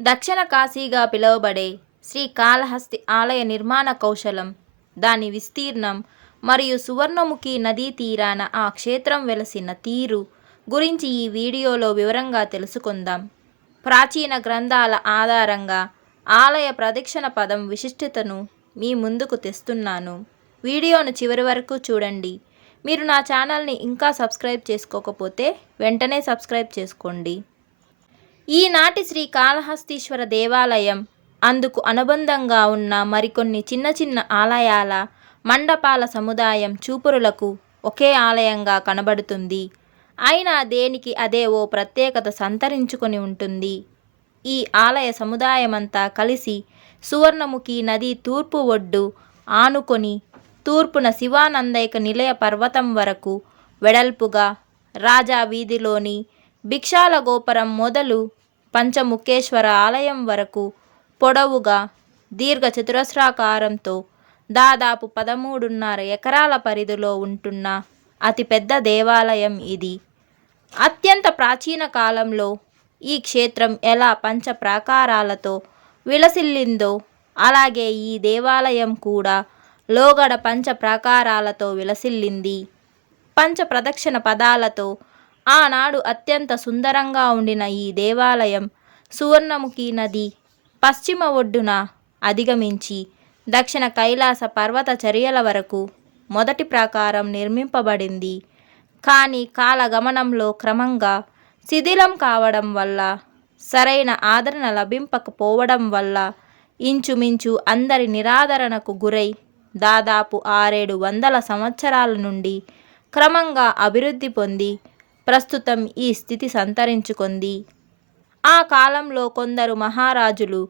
దక్షిణ కాశీగా పిలువబడే శ్రీకాళహస్తి ఆలయ నిర్మాణ కౌశలం, దాని విస్తీర్ణం మరియు సువర్ణముఖి నదీ తీరాన ఆ క్షేత్రం వెలసిన తీరు గురించి ఈ వీడియోలో వివరంగా తెలుసుకుందాం. ప్రాచీన గ్రంథాల ఆధారంగా ఆలయ ప్రదక్షిణ పదం విశిష్టతను మీ ముందుకు తెస్తున్నాను. వీడియోను చివరి వరకు చూడండి. మీరు నా ఛానల్ని ఇంకా సబ్స్క్రైబ్ చేసుకోకపోతే వెంటనే సబ్స్క్రైబ్ చేసుకోండి. ఈనాటి శ్రీకాళహస్తీశ్వర దేవాలయం అందుకు అనుబంధంగా ఉన్న మరికొన్ని చిన్న చిన్న ఆలయాల మండపాల సముదాయం చూపురులకు ఒకే ఆలయంగా కనబడుతుంది. అయినా దేనికి అదే ఓ ప్రత్యేకత సంతరించుకొని ఉంటుంది. ఈ ఆలయ సముదాయమంతా కలిసి సువర్ణముఖి నది తూర్పు ఒడ్డు ఆనుకొని తూర్పున శివానందైక నిలయ పర్వతం వరకు వెడల్పుగా, రాజా వీధిలోని భిక్షాల గోపురం మొదలు పంచముఖేశ్వర ఆలయం వరకు పొడవుగా దీర్ఘ చతురస్రాకారంతో దాదాపు 13.5 ఎకరాల పరిధిలో ఉంటున్న అతిపెద్ద దేవాలయం ఇది. అత్యంత ప్రాచీన కాలంలో ఈ క్షేత్రం ఎలా పంచ ప్రాకారాలతో విలసిల్లిందో అలాగే ఈ దేవాలయం కూడా లోగడ పంచ ప్రాకారాలతో విలసిల్లింది. పంచ ప్రదక్షిణ పదాలతో ఆనాడు అత్యంత సుందరంగా ఉండిన ఈ దేవాలయం సువర్ణముఖి నది పశ్చిమ ఒడ్డున అధిగమించి దక్షిణ కైలాస పర్వత చర్యల వరకు మొదటి ప్రాకారం నిర్మింపబడింది. కానీ కాలగమనంలో క్రమంగా శిథిలం కావడం వల్ల, సరైన ఆదరణ లభింపకపోవడం వల్ల ఇంచుమించు అందరి నిరాదరణకు గురై దాదాపు 600 సంవత్సరాల నుండి క్రమంగా అభివృద్ధి పొంది ప్రస్తుతం ఈ స్థితి సంతరించుకుంది. ఆ కాలంలో కొందరు మహారాజులు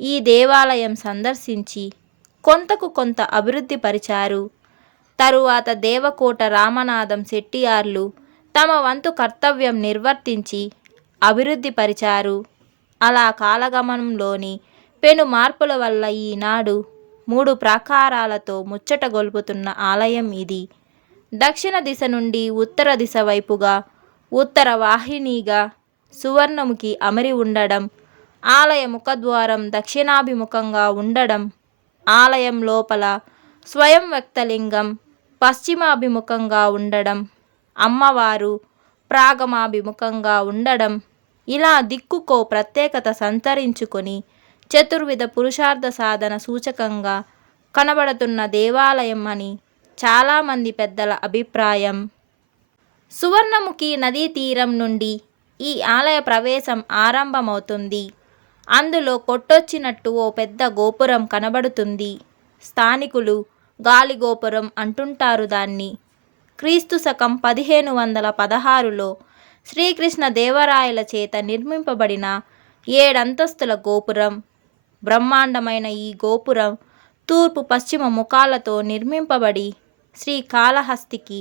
ఈ దేవాలయం సందర్శించి కొంతకు కొంత అభివృద్ధి పరిచారు. తరువాత దేవకోట రామనాథం శెట్టియార్లు తమ వంతు కర్తవ్యం నిర్వర్తించి అభివృద్ధి పరిచారు. అలా కాలగమనంలోని పెను మార్పుల వల్ల ఈనాడు 3 ప్రాకారాలతో ముచ్చట గొల్పుతున్న ఆలయం ఇది. దక్షిణ దిశ నుండి ఉత్తర దిశ వైపుగా ఉత్తర వాహినిగా సువర్ణముఖి అమరి ఉండడం, ఆలయ ముఖద్వారం దక్షిణాభిముఖంగా ఉండడం, ఆలయం లోపల స్వయం వ్యక్తలింగం పశ్చిమాభిముఖంగా ఉండడం, అమ్మవారు ప్రాగమాభిముఖంగా ఉండడం, ఇలా దిక్కుకో ప్రత్యేకత సంతరించుకొని చతుర్విధ పురుషార్థ సాధన సూచకంగా కనబడుతున్న దేవాలయం అని చాలామంది పెద్దల అభిప్రాయం. సువర్ణముఖి నదీ తీరం నుండి ఈ ఆలయ ప్రవేశం ఆరంభమవుతుంది. అందులో కొట్టొచ్చినట్టు ఓ పెద్ద గోపురం కనబడుతుంది. స్థానికులు గాలిగోపురం అంటుంటారు దాన్ని. క్రీస్తు శకం 1516లో శ్రీకృష్ణ దేవరాయల చేత నిర్మింపబడిన 7 అంతస్తుల గోపురం. బ్రహ్మాండమైన ఈ గోపురం తూర్పు పశ్చిమ ముఖాలతో నిర్మింపబడి శ్రీకాళహస్తికి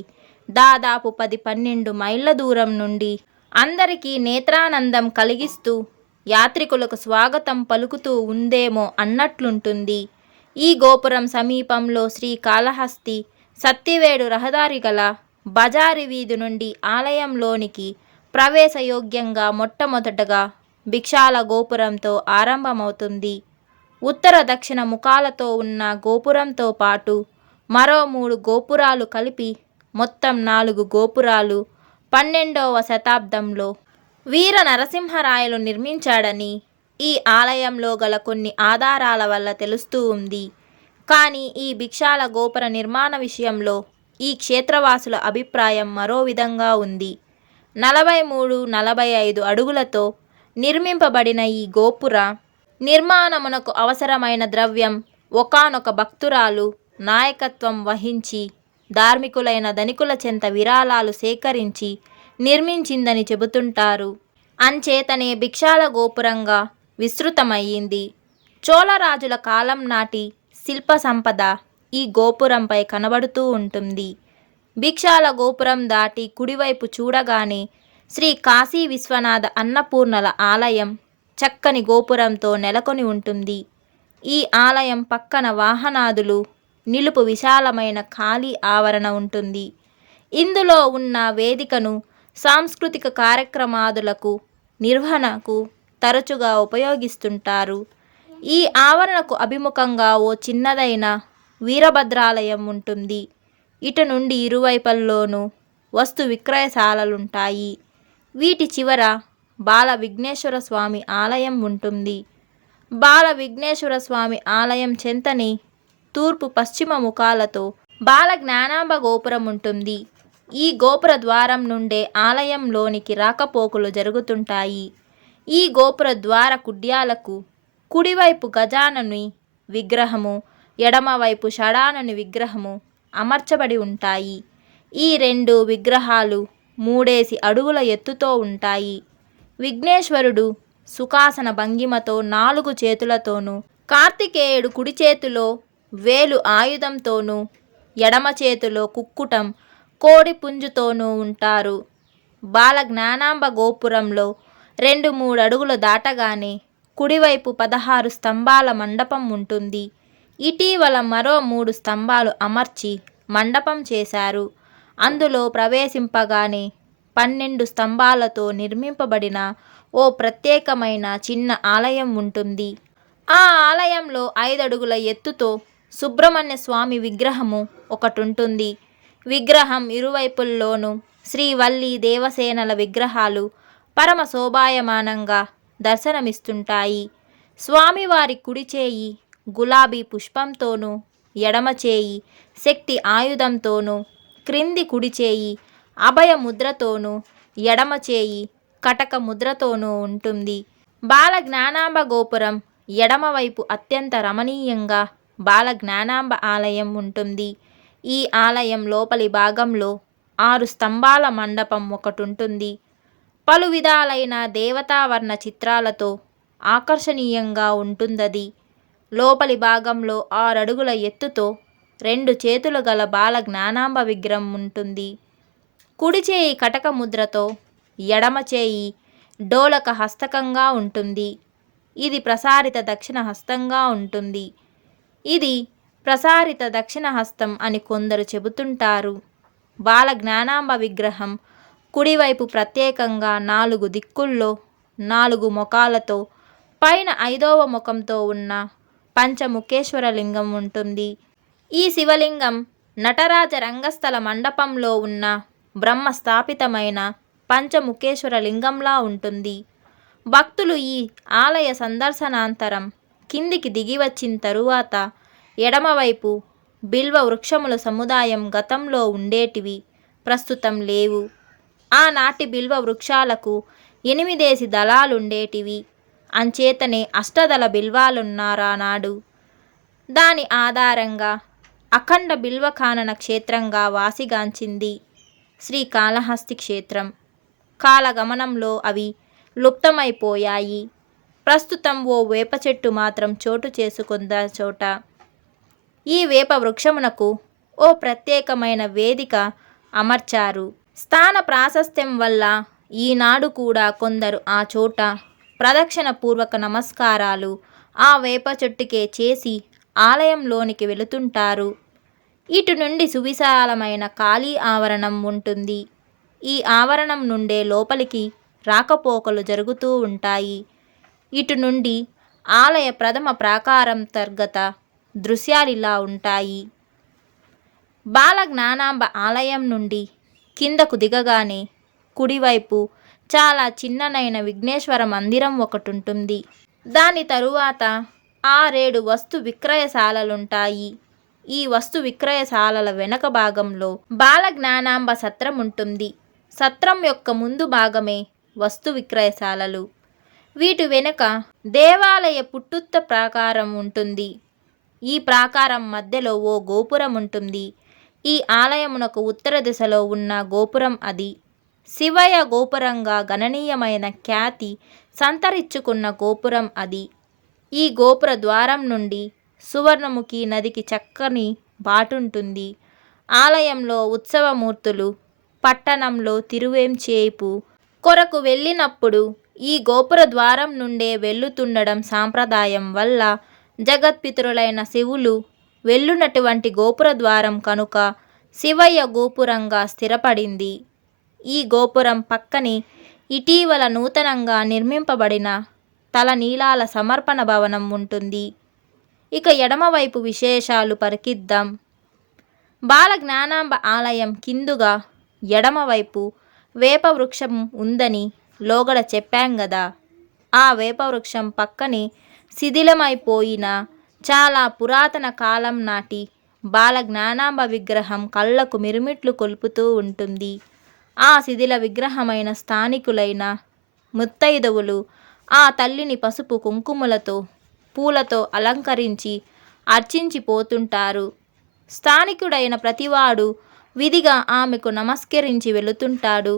దాదాపు 10-12 మైళ్ళ దూరం నుండి అందరికీ నేత్రానందం కలిగిస్తూ యాత్రికులకు స్వాగతం పలుకుతూ ఉందేమో అన్నట్లుంటుంది. ఈ గోపురం సమీపంలో శ్రీకాళహస్తి సత్తివేడు రహదారి గల బజారి వీధి నుండి ఆలయంలోనికి ప్రవేశయోగ్యంగా మొట్టమొదటగా భిక్షాల గోపురంతో ఆరంభమవుతుంది. ఉత్తర దక్షిణ ముఖాలతో ఉన్న గోపురంతో పాటు మరో 3 గోపురాలు కలిపి మొత్తం 4 గోపురాలు 12వ శతాబ్దంలో వీర నరసింహరాయలు నిర్మించాడని ఈ ఆలయంలో గల కొన్ని ఆధారాల వల్ల తెలుస్తూ ఉంది. కానీ ఈ భిక్షాల గోపుర నిర్మాణ విషయంలో ఈ క్షేత్రవాసుల అభిప్రాయం మరో విధంగా ఉంది. 43-45 అడుగులతో నిర్మింపబడిన ఈ గోపుర నిర్మాణమునకు అవసరమైన ద్రవ్యం ఒకానొక భక్తురాలు నాయకత్వం వహించి ధార్మికులైన ధనికుల చెంత విరాళాలు సేకరించి నిర్మించిందని చెబుతుంటారు. అంచేతనే భిక్షాల గోపురంగా విస్తృతమయ్యింది. చోళరాజుల కాలం నాటి శిల్ప సంపద ఈ గోపురంపై కనబడుతూ ఉంటుంది. భిక్షాల గోపురం దాటి కుడివైపు చూడగానే శ్రీ కాశీ విశ్వనాథ అన్నపూర్ణల ఆలయం చక్కని గోపురంతో నెలకొని ఉంటుంది. ఈ ఆలయం పక్కన వాహనాదులు నిలుపు విశాలమైన ఖాళీ ఆవరణ ఉంటుంది. ఇందులో ఉన్న వేదికను సాంస్కృతిక కార్యక్రమాదులకు నిర్వహణకు తరచుగా ఉపయోగిస్తుంటారు. ఈ ఆవరణకు అభిముఖంగా ఓ చిన్నదైన వీరభద్రాలయం ఉంటుంది. ఇటు నుండి ఇరువైపుల్లోనూ వస్తు విక్రయశాలలుంటాయి. వీటి చివర బాల విఘ్నేశ్వర స్వామి ఆలయం ఉంటుంది. బాల విఘ్నేశ్వర స్వామి ఆలయం చెంతని తూర్పు పశ్చిమ ముఖాలతో బాల జ్ఞానాంబ గోపురం ఉంటుంది. ఈ గోపుర ద్వారం నుండే ఆలయంలోనికి రాకపోకలు జరుగుతుంటాయి. ఈ గోపుర ద్వార కుడ్యాలకు కుడివైపు గజానని విగ్రహము, ఎడమవైపు షడానని విగ్రహము అమర్చబడి ఉంటాయి. ఈ రెండు విగ్రహాలు 3 అడుగుల ఎత్తుతో ఉంటాయి. విఘ్నేశ్వరుడు సుఖాసన భంగిమతో 4 చేతులతోనూ, కార్తికేయుడు కుడి చేతిలో వేలు ఆయుధంతోనూ, ఎడమ చేతిలో కుక్కుటం కోడి పుంజుతోనూ ఉంటారు. బాల జ్ఞానాంబ గోపురంలో 2-3 అడుగులు దాటగానే కుడివైపు 16 స్తంభాల మండపం ఉంటుంది. ఇటీవల మరో 3 స్తంభాలు అమర్చి మండపం చేశారు. అందులో ప్రవేశింపగానే 12 స్తంభాలతో నిర్మింపబడిన ఓ ప్రత్యేకమైన చిన్న ఆలయం ఉంటుంది. ఆ ఆలయంలో 5 అడుగుల ఎత్తుతో సుబ్రహ్మణ్య స్వామి విగ్రహము ఒకటుంటుంది. విగ్రహం ఇరువైపుల్లోనూ శ్రీవల్లి దేవసేనల విగ్రహాలు పరమ శోభాయమానంగా దర్శనమిస్తుంటాయి. స్వామివారి కుడి చేయి గులాబీ పుష్పంతోనూ, ఎడమ చేయి శక్తి ఆయుధంతోనూ, క్రింది కుడి చేయి అభయ ముద్రతోనూ, ఎడమ చేయి కటక ముద్రతోనూ ఉంటుంది. బాల జ్ఞానాంబ గోపురం ఎడమవైపు అత్యంత రమణీయంగా బాల జ్ఞానాంబ ఆలయం ఉంటుంది. ఈ ఆలయం లోపలి భాగంలో 6 స్తంభాల మండపం ఒకటుంటుంది. పలు విధాలైన దేవతావర్ణ చిత్రాలతో ఆకర్షణీయంగా ఉంటుందది. లోపలి భాగంలో 6 అడుగుల ఎత్తుతో 2 చేతులు గల బాల జ్ఞానాంబ విగ్రహం ఉంటుంది. కుడి చేయి కటక ముద్రతో, ఎడమ చేయి డోలక హస్తకంగా ఉంటుంది. ఇది ప్రసారిత దక్షిణ హస్తంగా ఉంటుంది. ఇది ప్రసారిత దక్షిణ హస్తం అని కొందరు చెబుతుంటారు. బాల జ్ఞానాంబ విగ్రహం కుడివైపు ప్రత్యేకంగా 4 దిక్కుల్లో 4 ముఖాలతో పైన 5వ ముఖంతో ఉన్న పంచముఖేశ్వర లింగం ఉంటుంది. ఈ శివలింగం నటరాజ రంగస్థల మండపంలో ఉన్న బ్రహ్మ స్థాపితమైన పంచముఖేశ్వర లింగంలా ఉంటుంది. భక్తులు ఈ ఆలయ సందర్శనాంతరం కిందికి దిగివచ్చిన తరువాత ఎడమవైపు బిల్వ వృక్షముల సముదాయం గతంలో ఉండేటివి, ప్రస్తుతం లేవు. ఆనాటి బిల్వ వృక్షాలకు 8 దళాలుండేటివి. అంచేతనే అష్టదళ బిల్వాలున్నారానాడు. దాని ఆధారంగా అఖండ బిల్వకానన క్షేత్రంగా వాసిగాంచింది శ్రీకాళహస్తి క్షేత్రం. కాలగమనంలో అవి లుప్తమైపోయాయి. ప్రస్తుతం ఓ వేప చెట్టు మాత్రం చోటు చేసుకుంద చోట. ఈ వేప వృక్షమునకు ఓ ప్రత్యేకమైన వేదిక అమర్చారు. స్థాన ప్రాశస్త్యం వల్ల ఈనాడు కూడా కొందరు ఆ చోట ప్రదక్షిణ పూర్వక నమస్కారాలు ఆ వేప చెట్టుకే చేసి ఆలయంలోనికి వెళుతుంటారు. ఇటు నుండి సువిశాలమైన ఖాళీ ఆవరణం ఉంటుంది. ఈ ఆవరణం నుండే లోపలికి రాకపోకలు జరుగుతూ ఉంటాయి. ఇటు నుండి ఆలయ ప్రథమ ప్రాకారంతర్గత దృశ్యాలిలా ఉంటాయి. బాల జ్ఞానాంబ ఆలయం నుండి కిందకు దిగగానే కుడివైపు చాలా చిన్ననైన విఘ్నేశ్వర మందిరం ఒకటుంటుంది. దాని తరువాత 6-7 వస్తు విక్రయశాలలుంటాయి. ఈ వస్తు విక్రయశాలల వెనక భాగంలో బాల జ్ఞానాంబ సత్రం ఉంటుంది. సత్రం యొక్క ముందు భాగమే వస్తు విక్రయశాలలు. వీటి వెనుక దేవాలయ పుట్టుత్త ప్రాకారం ఉంటుంది. ఈ ప్రాకారం మధ్యలో ఓ గోపురం ఉంటుంది. ఈ ఆలయమునకు ఉత్తర దిశలో ఉన్న గోపురం అది. శివయ్య గోపురంగా గణనీయమైన ఖ్యాతి సంతరించుకున్న గోపురం అది. ఈ గోపుర ద్వారం నుండి సువర్ణముఖి నదికి చక్కని బాటుంటుంది. ఆలయంలో ఉత్సవమూర్తులు పట్టణంలో తిరువేంచేపు కొరకు వెళ్ళినప్పుడు ఈ గోపుర ద్వారం నుండే వెళ్ళుతుండడం సాంప్రదాయం వల్ల జగత్పితరులైన శివులు వెళ్ళునటువంటి గోపుర ద్వారం కనుక శివయ్య గోపురంగా స్థిరపడింది. ఈ గోపురం పక్కనే ఇటీవల నూతనంగా నిర్మింపబడిన తలనీలాల సమర్పణ భవనం ఉంటుంది. ఇక ఎడమవైపు విశేషాలు పరికిద్దాం. బాలజ్ఞానాంబ ఆలయం కిందుగా ఎడమవైపు వేపవృక్షం ఉందని లోగడ చెప్పాం గదా. ఆ వేపవృక్షం పక్కనే శిథిలమైపోయిన చాలా పురాతన కాలం నాటి బాలజ్ఞానాంబ విగ్రహం కళ్ళకు మిరుమిట్లు కొల్పుతూ ఉంటుంది. ఆ శిథిల విగ్రహమైన స్థానికులైన ముత్తైదువులు ఆ తల్లిని పసుపు కుంకుమలతో పూలతో అలంకరించి అర్చించిపోతుంటారు. స్థానికుడైన ప్రతివాడు విధిగా ఆమెకు నమస్కరించి వెళుతుంటాడు.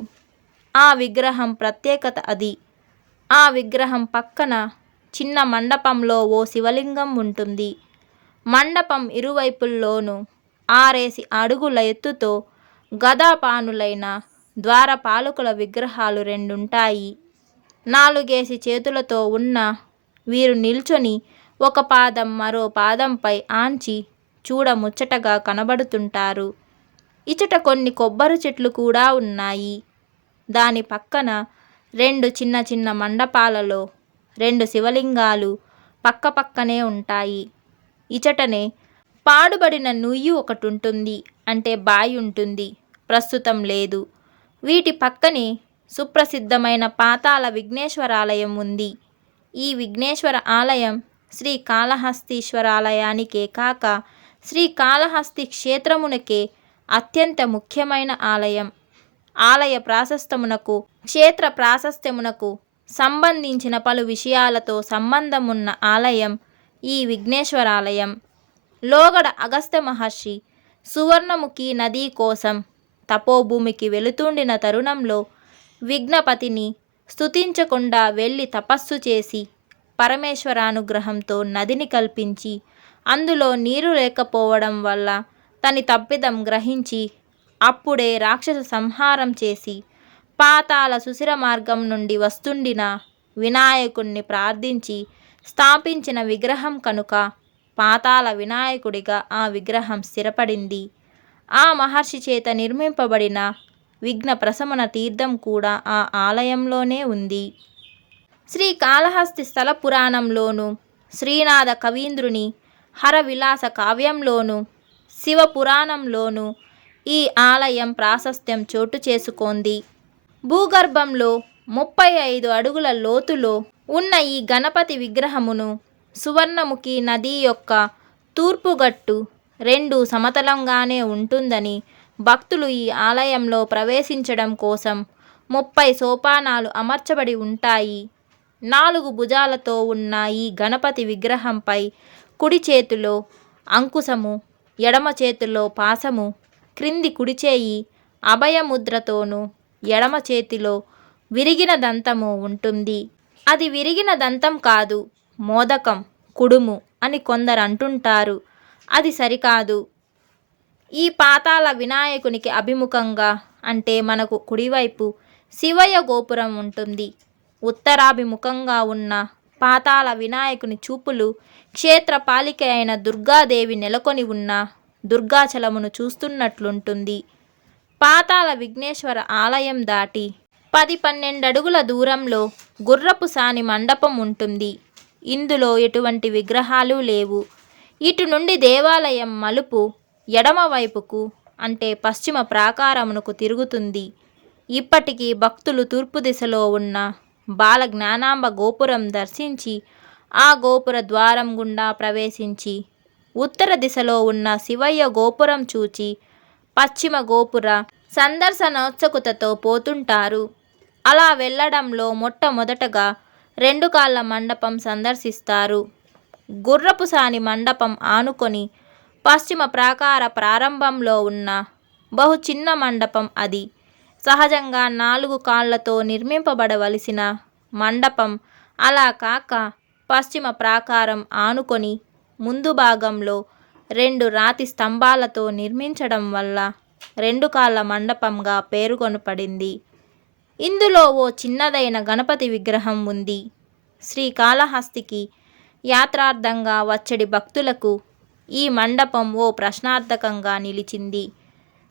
ఆ విగ్రహం ప్రత్యేకత అది. ఆ విగ్రహం పక్కన చిన్న మండపంలో ఓ శివలింగం ఉంటుంది. మండపం ఇరువైపుల్లోనూ 6 అడుగుల ఎత్తుతో గదాపానులైన ద్వారపాలకుల విగ్రహాలు 2 ఉంటాయి. 4 చేతులతో ఉన్న వీరు నిల్చొని ఒక పాదం మరో పాదంపై ఆంచి చూడ ముచ్చటగా కనబడుతుంటారు. ఇచట కొన్ని కొబ్బరి చెట్లు కూడా ఉన్నాయి. దాని పక్కన 2 చిన్న చిన్న మండపాలలో 2 శివలింగాలు పక్కపక్కనే ఉంటాయి. ఇచటనే పాడుబడిన నుయ్యి ఒకటుంటుంది, అంటే బాయి ఉంటుంది. ప్రస్తుతం లేదు. వీటి పక్కనే సుప్రసిద్ధమైన పాతాళ విఘ్నేశ్వరాలయం ఉంది. ఈ విఘ్నేశ్వర ఆలయం శ్రీకాళహస్తీశ్వరాలయానికే కాక శ్రీకాళహస్తి క్షేత్రమునకే అత్యంత ముఖ్యమైన ఆలయం. ఆలయ ప్రాశస్త్యమునకు క్షేత్ర ప్రాశస్త్యమునకు సంబంధించిన పలు విషయాలతో సంబంధమున్న ఆలయం ఈ విఘ్నేశ్వరాలయం. లోగడ అగస్త్య మహర్షి సువర్ణముఖి నదీ కోసం తపోభూమికి వెళుతుండిన తరుణంలో విఘ్నపతిని స్తుతించకుండా వెళ్ళి తపస్సు చేసి పరమేశ్వరానుగ్రహంతో నదిని కల్పించి అందులో నీరు లేకపోవడం వల్ల తని తప్పిదం గ్రహించి అప్పుడే రాక్షస సంహారం చేసి పాతాళ సుశిర మార్గం నుండి వస్తుండిన వినాయకుణ్ణి ప్రార్థించి స్థాపించిన విగ్రహం కనుక పాతాళ వినాయకుడిగా ఆ విగ్రహం స్థిరపడింది. ఆ మహర్షి చేత నిర్మింపబడిన విఘ్న ప్రశమన తీర్థం కూడా ఆ ఆలయంలోనే ఉంది. శ్రీకాళహస్తి స్థల పురాణంలోను, శ్రీనాథ కవీంద్రుని హరవిలాస కావ్యంలోను, శివపురాణంలోను ఈ ఆలయం ప్రాశస్త్యం చోటు చేసుకొంది. భూగర్భంలో 35 అడుగుల లోతులో ఉన్న ఈ గణపతి విగ్రహమును సువర్ణముఖి నది యొక్క తూర్పుగట్టు 2 సమతలంగానే ఉంటుందని, భక్తులు ఈ ఆలయంలో ప్రవేశించడం కోసం 30 సోపానాలు అమర్చబడి ఉంటాయి. 4 భుజాలతో ఉన్న ఈ గణపతి విగ్రహంపై కుడి చేతిలో అంకుశము, ఎడమ చేతిలో పాశము, క్రింది కుడిచేయి అభయముద్రతోనూ ఎడమ చేతిలో విరిగిన దంతము ఉంటుంది. అది విరిగిన దంతం కాదు, మోదకం, కుడుము అని కొందరు అంటుంటారు. అది సరికాదు. ఈ పాతాళ వినాయకునికి అభిముఖంగా అంటే మనకు కుడివైపు శివయ్య గోపురం ఉంటుంది. ఉత్తరాభిముఖంగా ఉన్న పాతాళ వినాయకుని చూపులు క్షేత్రపాలిక అయిన దుర్గాదేవి నెలకొని ఉన్న దుర్గాచలమును చూస్తున్నట్లుంటుంది. పాతాళ విఘ్నేశ్వర ఆలయం దాటి 10-12 అడుగుల దూరంలో గుర్రపు సాని మండపం ఉంటుంది. ఇందులో ఎటువంటి విగ్రహాలు లేవు. ఇటు నుండి దేవాలయం మలుపు ఎడమవైపుకు అంటే పశ్చిమ ప్రాకారమునకు తిరుగుతుంది. ఇప్పటికీ భక్తులు తూర్పు దిశలో ఉన్న బాలజ్ఞానాంబ గోపురం దర్శించి ఆ గోపుర ద్వారం గుండా ప్రవేశించి ఉత్తర దిశలో ఉన్న శివయ్య గోపురం చూచి పశ్చిమ గోపుర సందర్శనోత్సుకతతో పోతుంటారు. అలా వెళ్ళడంలో మొట్టమొదటగా 2 కాళ్ళ మండపం సందర్శిస్తారు. గుర్రపు సాని మండపం ఆనుకొని పశ్చిమ ప్రాకార ప్రారంభంలో ఉన్న బహు చిన్న మండపం అది. సహజంగా 4 కాళ్ళతో నిర్మింపబడవలసిన మండపం అలా కాక పశ్చిమ ప్రాకారం ఆనుకొని ముందు భాగంలో 2 రాతి స్తంభాలతో నిర్మించడం వల్ల 2 కాళ్ళ మండపంగా పేరుకొనపడింది. ఇందులో ఓ చిన్నదైన గణపతి విగ్రహం ఉంది. శ్రీకాళహస్తికి యాత్రార్థంగా వచ్చడి భక్తులకు ఈ మండపం ఓ ప్రశ్నార్థకంగా నిలిచింది.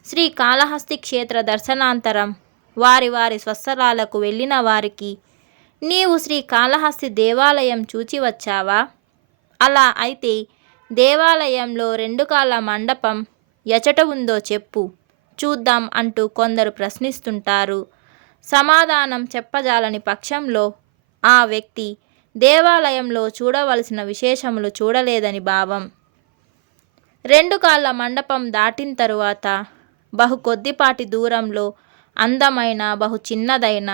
శ్రీకాళహస్తి క్షేత్ర దర్శనాంతరం వారి వారి స్వస్థలాలకు వెళ్ళిన వారికి నీవు శ్రీకాళహస్తి దేవాలయం చూచి వచ్చావా? అలా అయితే దేవాలయంలో 2 కాళ్ళ మండపం ఎచట ఉందో చెప్పు చూద్దాం అంటూ కొందరు ప్రశ్నిస్తుంటారు. సమాధానం చెప్పజాలని పక్షంలో ఆ వ్యక్తి దేవాలయంలో చూడవలసిన విశేషములు చూడలేదని భావం. 2 కాళ్ళ మండపం దాటిన తరువాత బహు కొద్దిపాటి దూరంలో అందమైన బహు చిన్నదైన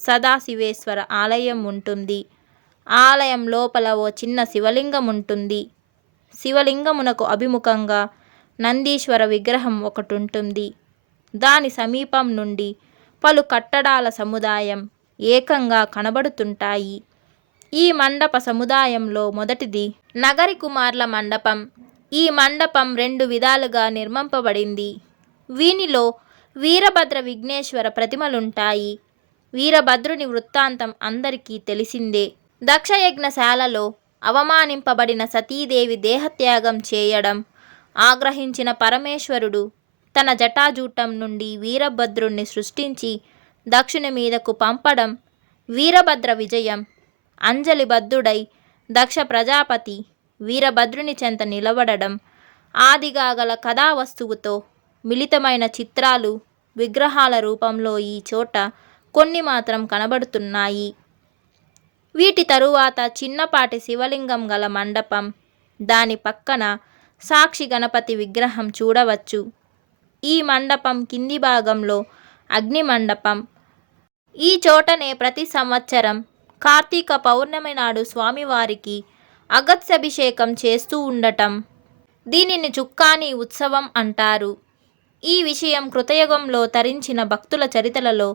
సదాశివేశ్వర ఆలయం ఉంటుంది. ఆలయం లోపల ఓ చిన్న శివలింగం ఉంటుంది. శివలింగమునకు అభిముఖంగా నందీశ్వర విగ్రహం ఒకటుంటుంది. దాని సమీపం నుండి పలు కట్టడాల సముదాయం ఏకంగా కనబడుతుంటాయి. ఈ మండప సముదాయంలో మొదటిది నగరి కుమార్ల మండపం. ఈ మండపం 2 విధాలుగా నిర్మింపబడింది. వీనిలో వీరభద్ర విఘ్నేశ్వర ప్రతిమలుంటాయి. వీరభద్రుని వృత్తాంతం అందరికీ తెలిసిందే. దక్షయజ్ఞశాలలో అవమానింపబడిన సతీదేవి దేహత్యాగం చేయడం ఆగ్రహించిన పరమేశ్వరుడు తన జటాజూటం నుండి వీరభద్రుణ్ణి సృష్టించి దక్షుని మీదకు పంపడం వీరభద్ర విజయం. అంజలిబద్ధుడై దక్ష ప్రజాపతి వీరభద్రుని చెంత నిలబడడం ఆదిగా గల కథా వస్తువుతో మిళితమైన చిత్రాలు విగ్రహాల రూపంలో ఈ చోట కొన్ని మాత్రం కనబడుతున్నాయి. వీటి తరువాత చిన్నపాటి శివలింగం గల మండపం, దాని పక్కన సాక్షి గణపతి విగ్రహం చూడవచ్చు. ఈ మండపం కింది భాగంలో అగ్ని మండపం. ఈ చోటనే ప్రతి సంవత్సరం కార్తీక పౌర్ణమి నాడు స్వామివారికి అగత్యాభిషేకం చేస్తూ ఉండటం దీనిని చుక్కాని ఉత్సవం అంటారు. ఈ విషయం కృతయుగంలో తరించిన భక్తుల చరిత్రలలో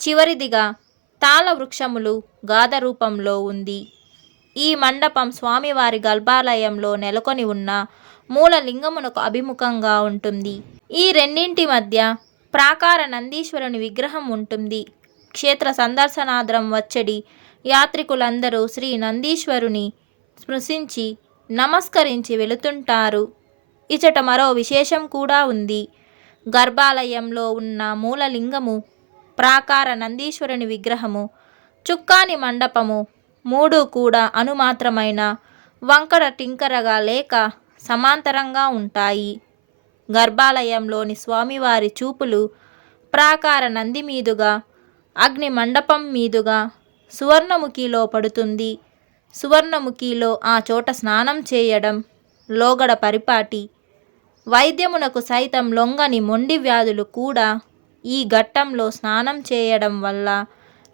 చివరిదిగా తాళ వృక్షములు గాథ రూపంలో ఉంది. ఈ మండపం స్వామివారి గర్భాలయంలో నెలకొని ఉన్న మూలలింగమునకు అభిముఖంగా ఉంటుంది. ఈ రెండింటి మధ్య ప్రాకార నందీశ్వరుని విగ్రహం ఉంటుంది. క్షేత్ర సందర్శనార్థం వచ్చడి యాత్రికులందరూ శ్రీ నందీశ్వరుని స్పృశించి నమస్కరించి వెళుతుంటారు. ఇచట మరో విశేషం కూడా ఉంది. గర్భాలయంలో ఉన్న మూలలింగము, ప్రాకార నందీశ్వరుని విగ్రహము, చుక్కాని మండపము 3 కూడా అనుమాత్రమైన వంకర టింకరగా లేక సమాంతరంగా ఉంటాయి. గర్భాలయంలోని స్వామివారి చూపులు ప్రాకార నంది మీదుగా అగ్ని మండపం మీదుగా సువర్ణముఖిలో పడుతుంది. సువర్ణముఖిలో ఆ చోట స్నానం చేయడం లోగడ పరిపాటి. వైద్యమునకు సైతం లొంగని మొండి వ్యాధులు కూడా ఈ ఘట్టంలో స్నానం చేయడం వల్ల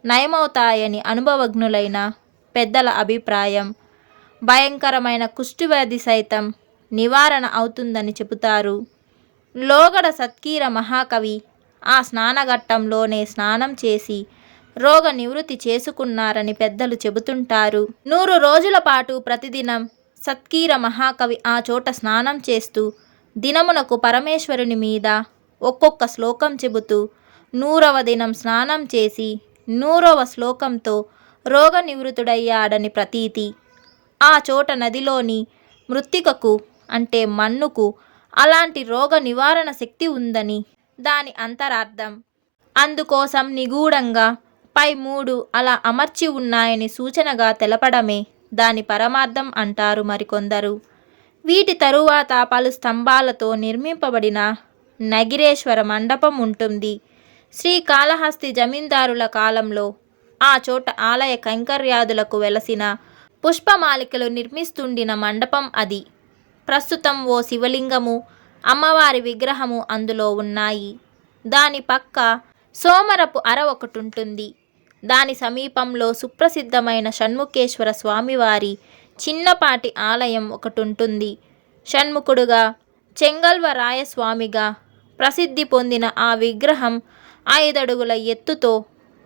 నయమవుతాయని అనుభవజ్ఞులైన పెద్దల అభిప్రాయం. భయంకరమైన కుష్ఠవ్యాధి సైతం నివారణ అవుతుందని చెబుతారు. లోగడ సత్కీర మహాకవి ఆ స్నానఘట్టంలోనే స్నానం చేసి రోగ నివృత్తి చేసుకున్నారని పెద్దలు చెబుతుంటారు. 100 రోజుల పాటు ప్రతిదినం సత్కీర మహాకవి ఆ చోట స్నానం చేస్తూ దినమునకు పరమేశ్వరుని మీద ఒక్కొక్క శ్లోకం చెబుతూ 100వ దినం స్నానం చేసి 100వ శ్లోకంతో రోగ నివృత్తుడయ్యాడని ప్రతీతి. ఆ చోట నదిలోని మృత్తికకు అంటే మన్నుకు అలాంటి రోగ నివారణ శక్తి ఉందని దాని అంతరార్థం. అందుకోసం నిగూఢంగా పై 3 అలా అమర్చి ఉన్నాయని సూచనగా తెలపడమే దాని పరమార్థం అంటారు మరికొందరు. వీటి తరువాత పలు స్తంభాలతో నిర్మింపబడిన నగిరేశ్వర మండపం ఉంటుంది. శ్రీకాళహస్తి జమీందారుల కాలంలో ఆ చోట ఆలయ కైంకర్యాదులకు వెలసిన పుష్పమాలికలు నిర్మిస్తుండిన మండపం అది. ప్రస్తుతం ఓ శివలింగము, అమ్మవారి విగ్రహము అందులో ఉన్నాయి. దాని పక్క సోమరపు అర ఒకటుంటుంది. దాని సమీపంలో సుప్రసిద్ధమైన షణ్ముఖేశ్వర స్వామివారి చిన్నపాటి ఆలయం ఒకటుంటుంది. షణ్ముఖుడుగా చెంగల్వరాయస్వామిగా ప్రసిద్ధి పొందిన ఆ విగ్రహం 5 అడుగుల ఎత్తుతో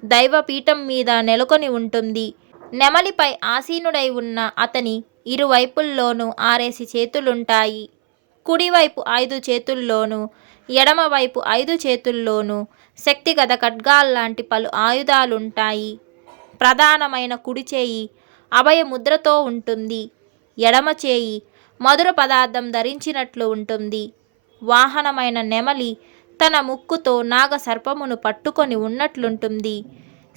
దైవపీఠం మీద నెలకొని ఉంటుంది. నెమలిపై ఆసీనుడై ఉన్న అతని ఇరువైపుల్లోనూ 6 చేతులుంటాయి. కుడివైపు 5 చేతుల్లోనూ, ఎడమవైపు 5 చేతుల్లోనూ శక్తిగత ఖడ్గాల్లాంటి పలు ఆయుధాలుంటాయి. ప్రధానమైన కుడి చేయి అభయముద్రతో ఉంటుంది. ఎడమ చేయి మధుర పదార్థం ధరించినట్లు ఉంటుంది. వాహనమైన నెమలి తన ముక్కుతో నాగ సర్పమును పట్టుకొని ఉన్నట్లుంటుంది.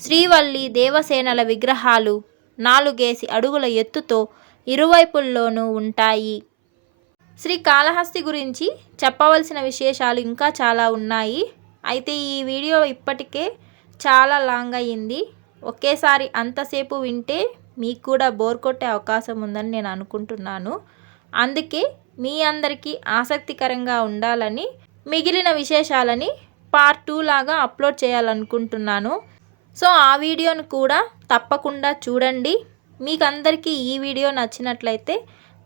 శ్రీవల్లి దేవసేనల విగ్రహాలు 4 అడుగుల ఎత్తుతో ఇరువైపుల్లోనూ ఉంటాయి. శ్రీకాళహస్తి గురించి చెప్పవలసిన విశేషాలు ఇంకా చాలా ఉన్నాయి. అయితే ఈ వీడియో ఇప్పటికే చాలా లాంగ్ అయ్యింది. ఒకేసారి అంతసేపు వింటే మీకు కూడా బోర్ కొట్టే అవకాశం ఉందని నేను అనుకుంటున్నాను. అందుకే మీ అందరికీ ఆసక్తికరంగా ఉండాలని మిగిలిన విశేషాలని పార్ట్ 2 లాగా అప్లోడ్ చేయాలనుకుంటున్నాను. సో ఆ వీడియోను కూడా తప్పకుండా చూడండి. మీకు అందరికీ ఈ వీడియో నచ్చినట్లయితే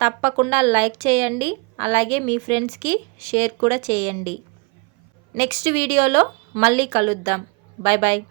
తప్పకుండా లైక్ చేయండి. అలాగే మీ ఫ్రెండ్స్కి షేర్ కూడా చేయండి. నెక్స్ట్ వీడియోలో మళ్ళీ కలుద్దాం. Bye bye.